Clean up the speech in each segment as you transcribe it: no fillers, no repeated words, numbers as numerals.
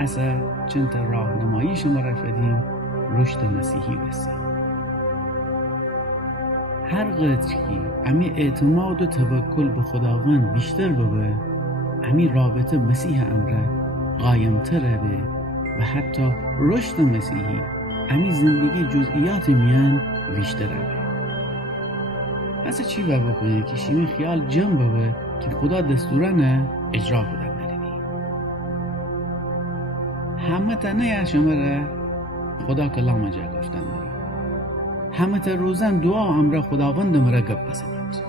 اصلا چند تا راهنمایی شما رفدیم رشد مسیحی بسی. هر قدر که امی اعتماد و توکل به خداوند بیشتر ببه، امی رابطه مسیح امره قایمتره به و حتی رشد مسیحی امی زندگی جزئیات میان بیشتره به. اصلا چی بکنید که شیمی خیال جمع ببه که خدا دستورانه اجرا بودن ندیدی. همه تنه از شما را خدا کلام جا گفتن داره. همه تا روزن دعا امره خداوند مرا گپ بزنید.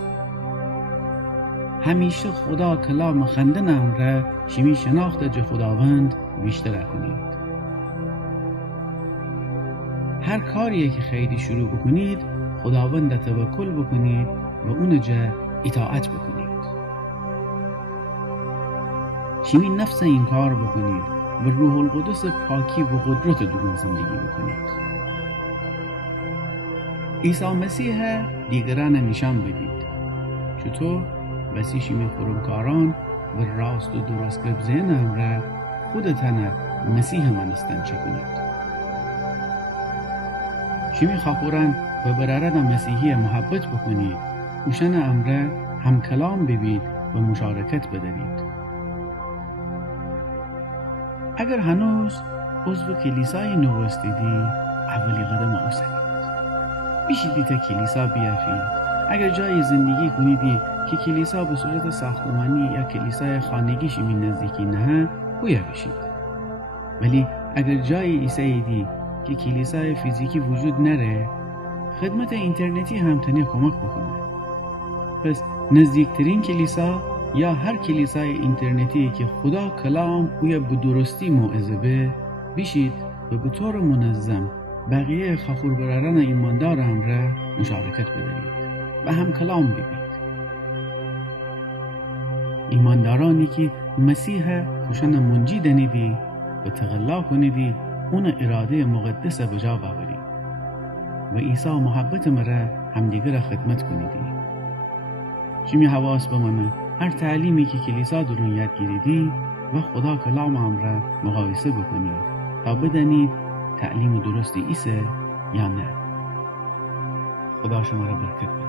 همیشه خدا کلام خندن امره شیمی شناخت جا خداوند بیشتر کنید. هر کاری که خیلی شروع بکنید خداوند توکل بکنید و اون جا اطاعت بکنید. شیمی نفس این کار بکنید و روح القدس پاکی و قدرت درون زندگی بکنید. عیسی مسیح دیگران نشان بدید چطور بسی شیمی خورمکاران و راست و درست ببزین امره خودتان مسیح منستن چه کنید. شیمی خاکوران و برارد مسیحی محبت بکنید اوشن امره هم کلام ببید و مشارکت بدارید. اگر هنوز عضو کلیسای نوستیدی اولی قدم اوسنید. بیشید تا کلیسا بیافید. اگر جای زندگی کنیدی که کلیسا به صورت ساختمانی یا کلیسای خانگی شیمی نزدیکی نه بویا بشید. ولی اگر جای ایساییدی که کلیسای فیزیکی وجود نره خدمت اینترنتی هم تنی کمک بکنه. پس نزدیکترین کلیسا یا هر کلیسای اینترنتی که خدا کلام اویا به درستی موعظه به بیشید و به طور منظم بقیه خاخور براران ایماندار هم را مشارکت بدهید و هم کلام ببید. ایماندارانی که مسیح خوشن منجی دنیدی و تغلا کنیدی اون اراده مقدس بجا باوری و عیسی محبت مرا همدیگر خدمت کنیدی. شمی حواس بمانه هر تعلیمی که کلیسا درون یاد گیریدی و خدا کلام هم را مقایسه بکنید تا بدانید تعلیم درستی ایسه یا نه. خدا شما را برکت